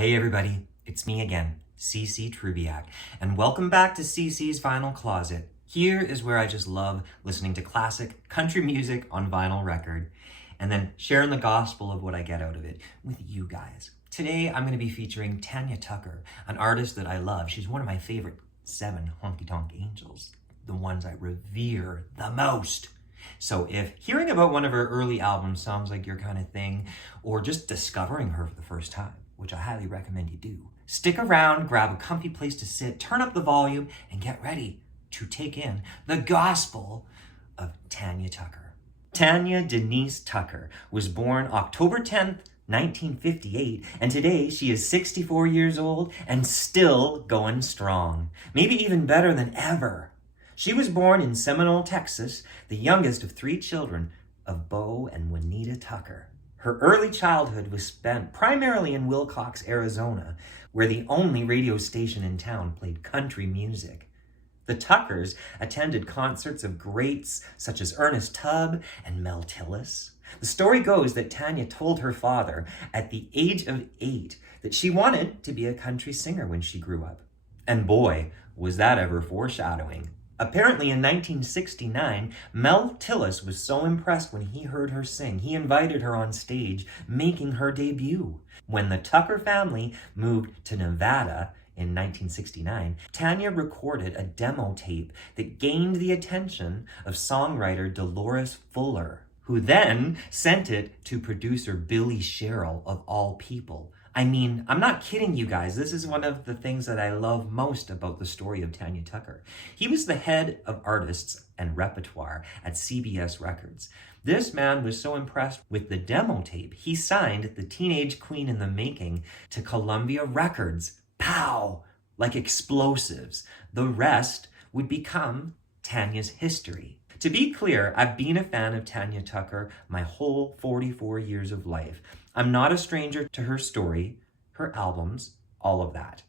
Hey everybody, it's me again, Trubiak, and welcome back to CC's Vinyl Closet. Here is where I just love listening to classic country music on vinyl record, and then sharing the gospel of what I get out of it with you guys. Today I'm going to be featuring Tanya Tucker, an artist that I love. She's one of my favorite 7 honky-tonk angels, the ones I revere the most. So if hearing about one of her early albums sounds like your kind of thing, or just discovering her for the first time, which I highly recommend you do, stick around, grab a comfy place to sit, turn up the volume, and get ready to take in the gospel of Tanya Tucker. Tanya Denise Tucker was born October 10th, 1958, and today she is 64 years old and still going strong. Maybe even better than ever. She was born in Seminole, Texas, the youngest of 3 children of Bo and Juanita Tucker. Her early childhood was spent primarily in Willcox, Arizona, where the only radio station in town played country music. The Tuckers attended concerts of greats such as Ernest Tubb and Mel Tillis. The story goes that Tanya told her father at the age of 8 that she wanted to be a country singer when she grew up. And boy, was that ever foreshadowing. Apparently in 1969, Mel Tillis was so impressed when he heard her sing, he invited her on stage, making her debut. When the Tucker family moved to Nevada in 1969, Tanya recorded a demo tape that gained the attention of songwriter Dolores Fuller, who then sent it to producer Billy Sherrill, of all people. I mean, I'm not kidding you guys. This is one of the things that I love most about the story of Tanya Tucker. He was the head of artists and repertoire at CBS Records. This man was so impressed with the demo tape, he signed the Teenage Queen in the Making to Columbia Records. Pow! Like explosives. The rest would become Tanya's history. To be clear, I've been a fan of Tanya Tucker my whole 44 years of life. I'm not a stranger to her story, her albums, all of that.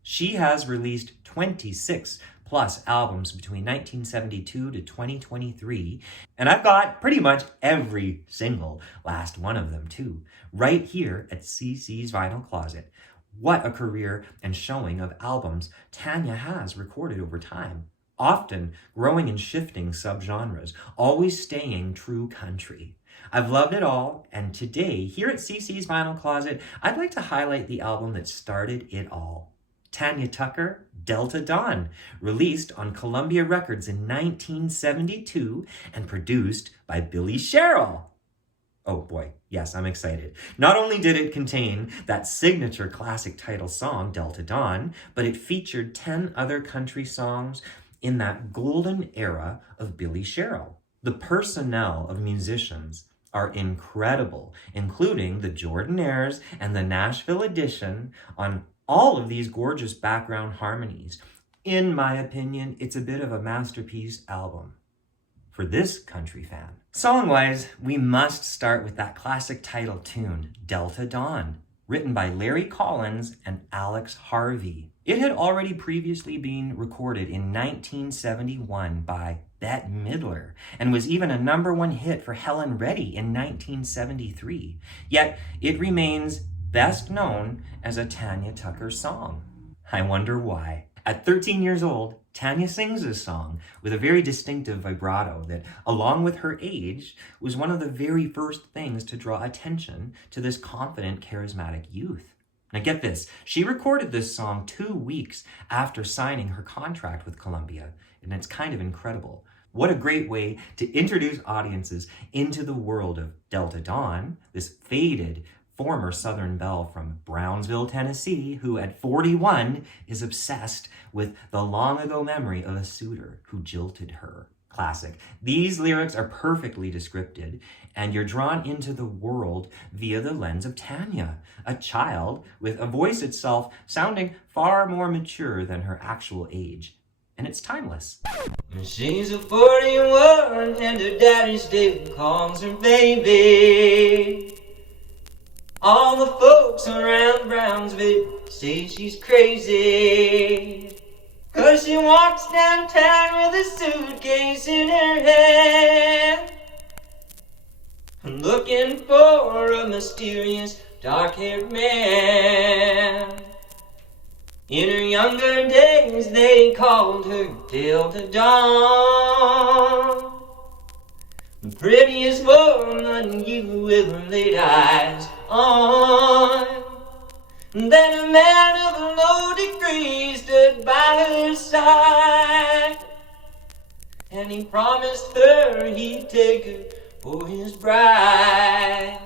She has released 26 plus albums between 1972 to 2023, and I've got pretty much every single last one of them too, right here at CC's Vinyl Closet. What a career and showing of albums Tanya has recorded over time, often growing and shifting subgenres, always staying true country. I've loved it all, and today, here at CC's Vinyl Closet, I'd like to highlight the album that started it all. Tanya Tucker, Delta Dawn, released on Columbia Records in 1972 and produced by Billy Sherrill. Oh boy, yes, I'm excited. Not only did it contain that signature classic title song, Delta Dawn, but it featured 10 other country songs in that golden era of Billy Sherrill. The personnel of musicians are incredible, including the Jordanaires and the Nashville Edition on all of these gorgeous background harmonies. In my opinion, it's a bit of a masterpiece album for this country fan. Song-wise, we must start with that classic title tune, Delta Dawn, written by Larry Collins and Alex Harvey. It had already previously been recorded in 1971 by Bette Midler and was even a #1 hit for Helen Reddy in 1973. Yet it remains best known as a Tanya Tucker song. I wonder why. At 13 years old, Tanya sings this song with a very distinctive vibrato that, along with her age, was one of the very first things to draw attention to this confident, charismatic youth. Now get this, she recorded this song 2 weeks after signing her contract with Columbia, and it's kind of incredible. What a great way to introduce audiences into the world of Delta Dawn, this faded former Southern belle from Brownsville, Tennessee, who at 41 is obsessed with the long ago memory of a suitor who jilted her. Classic. These lyrics are perfectly descripted, and you're drawn into the world via the lens of Tanya, a child with a voice itself sounding far more mature than her actual age. And it's timeless. She's a 41 and her daddy still calls her baby. All the folks around Brownsville say she's crazy, 'cause she walks downtown with a suitcase in her hand, looking for a mysterious dark-haired man. In her younger days, they called her Delta Dawn, the prettiest woman you ever laid eyes on. Then a man of low degree stood by her side, and he promised her he'd take her for his bride.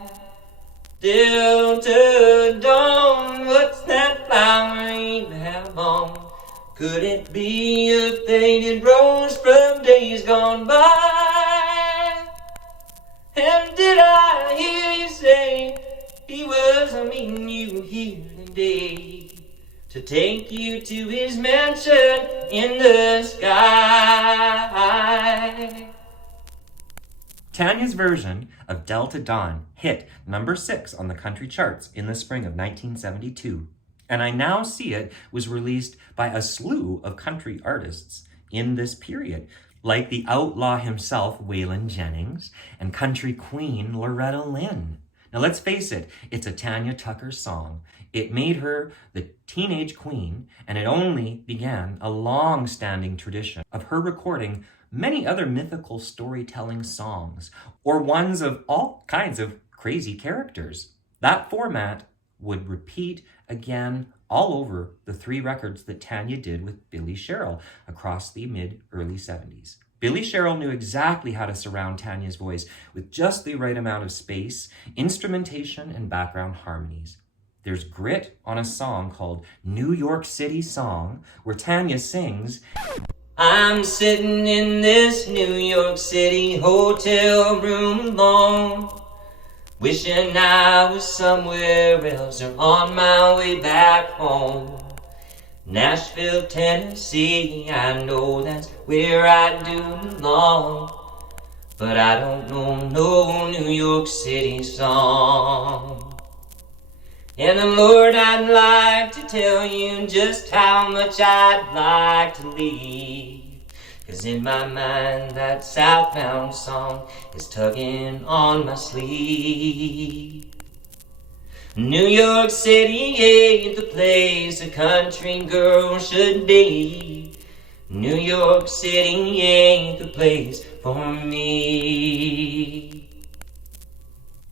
Delta Dawn, what's that flower you have on? Could it be a faded rose from days gone by? And did I hear you say he was meeting you here today to take you to his mansion in the sky? Tanya's version of Delta Dawn hit number 6 on the country charts in the spring of 1972, and I Now See It was released by a slew of country artists in this period, like the outlaw himself, Waylon Jennings, and country queen Loretta Lynn. Now let's face it, it's a Tanya Tucker song. It made her the teenage queen, and it only began a long-standing tradition of her recording many other mythical storytelling songs, or ones of all kinds of crazy characters. That format would repeat again all over the 3 records that Tanya did with Billy Sherrill across the mid-early 70s. Billy Sherrill knew exactly how to surround Tanya's voice with just the right amount of space, instrumentation, and background harmonies. There's grit on a song called New York City Song, where Tanya sings, I'm sitting in this New York City hotel room alone, wishing I was somewhere else or on my way back home. Nashville, Tennessee, I know that's where I do belong, but I don't know no New York City song. And Lord, I'd like to tell you just how much I'd like to leave, 'cause in my mind that southbound song is tugging on my sleeve. New York City ain't the place a country girl should be. New York City ain't the place for me.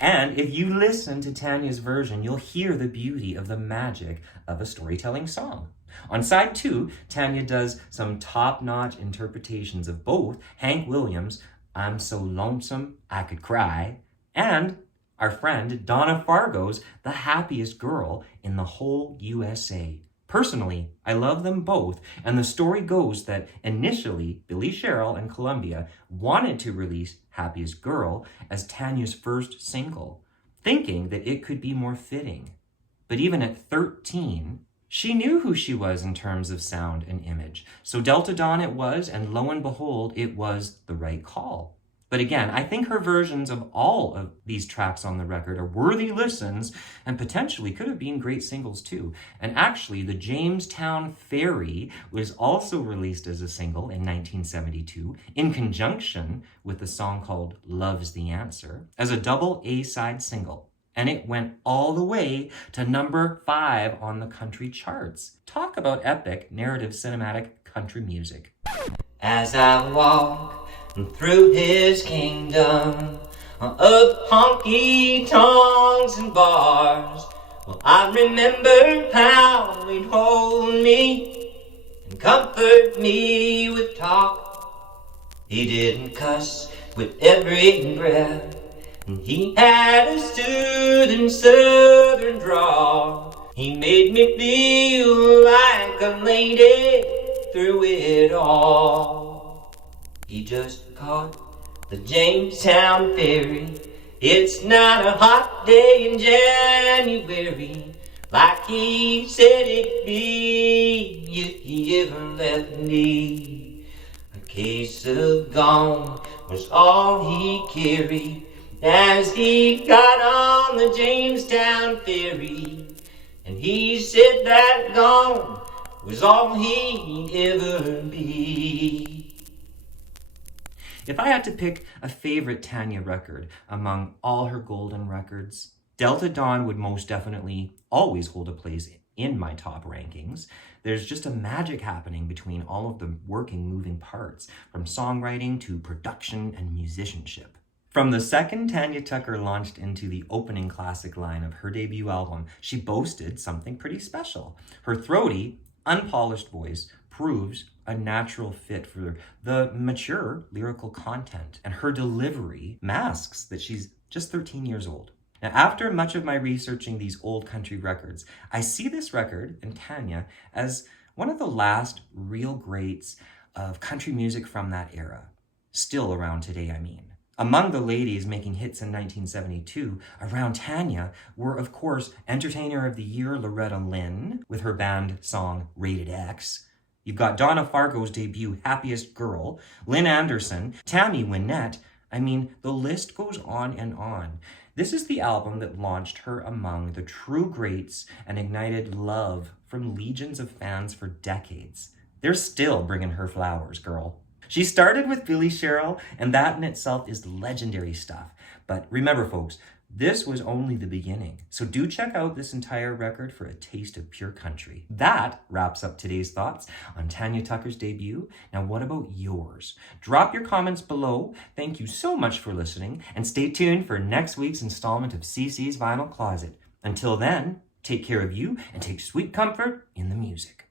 And if you listen to Tanya's version, you'll hear the beauty of the magic of a storytelling song. On side 2, Tanya does some top-notch interpretations of both Hank Williams' I'm So Lonesome I Could Cry and our friend Donna Fargo's The Happiest Girl in the Whole USA. Personally, I love them both, and the story goes that initially Billy Sherrill and Columbia wanted to release Happiest Girl as Tanya's first single, thinking that it could be more fitting. But even at 13, she knew who she was in terms of sound and image. So Delta Dawn it was, and lo and behold, it was the right call. But again, I think her versions of all of these tracks on the record are worthy listens and potentially could have been great singles too. And actually, the Jamestown Ferry was also released as a single in 1972 in conjunction with a song called Love's the Answer as a double A-side single. And it went all the way to number 5 on the country charts. Talk about epic narrative cinematic country music. As I walk through his kingdom of honky-tonks and bars, well, I remember how he'd hold me and comfort me with talk. He didn't cuss with every breath, and he had a soothing southern drawl. He made me feel like a lady through it all. He just caught the Jamestown Ferry. It's not a hot day in January, like he said it'd be, if he ever left me. A case of gone was all he carried as he got on the Jamestown Ferry. And he said that gone was all he'd ever be. If I had to pick a favorite Tanya record among all her golden records, Delta Dawn would most definitely always hold a place in my top rankings. There's just a magic happening between all of the working, moving parts, from songwriting to production and musicianship. From the second Tanya Tucker launched into the opening classic line of her debut album, she boasted something pretty special. Her throaty, unpolished voice proves a natural fit for the mature lyrical content, and her delivery masks that she's just 13 years old. Now, after much of my researching these old country records, I see this record and Tanya as one of the last real greats of country music from that era. Still around today, I mean. Among the ladies making hits in 1972 around Tanya were, of course, Entertainer of the Year Loretta Lynn with her band song Rated X. You've got Donna Fargo's debut Happiest Girl, Lynn Anderson, Tammy Wynette. I mean, the list goes on and on. This is the album that launched her among the true greats and ignited love from legions of fans for decades. They're still bringing her flowers, girl. She started with Billy Sherrill, and that in itself is legendary stuff. But remember, folks, this was only the beginning. So do check out this entire record for a taste of pure country. That wraps up today's thoughts on Tanya Tucker's debut. Now, what about yours? Drop your comments below. Thank you so much for listening, and stay tuned for next week's installment of CC's Vinyl Closet. Until then, take care of you and take sweet comfort in the music.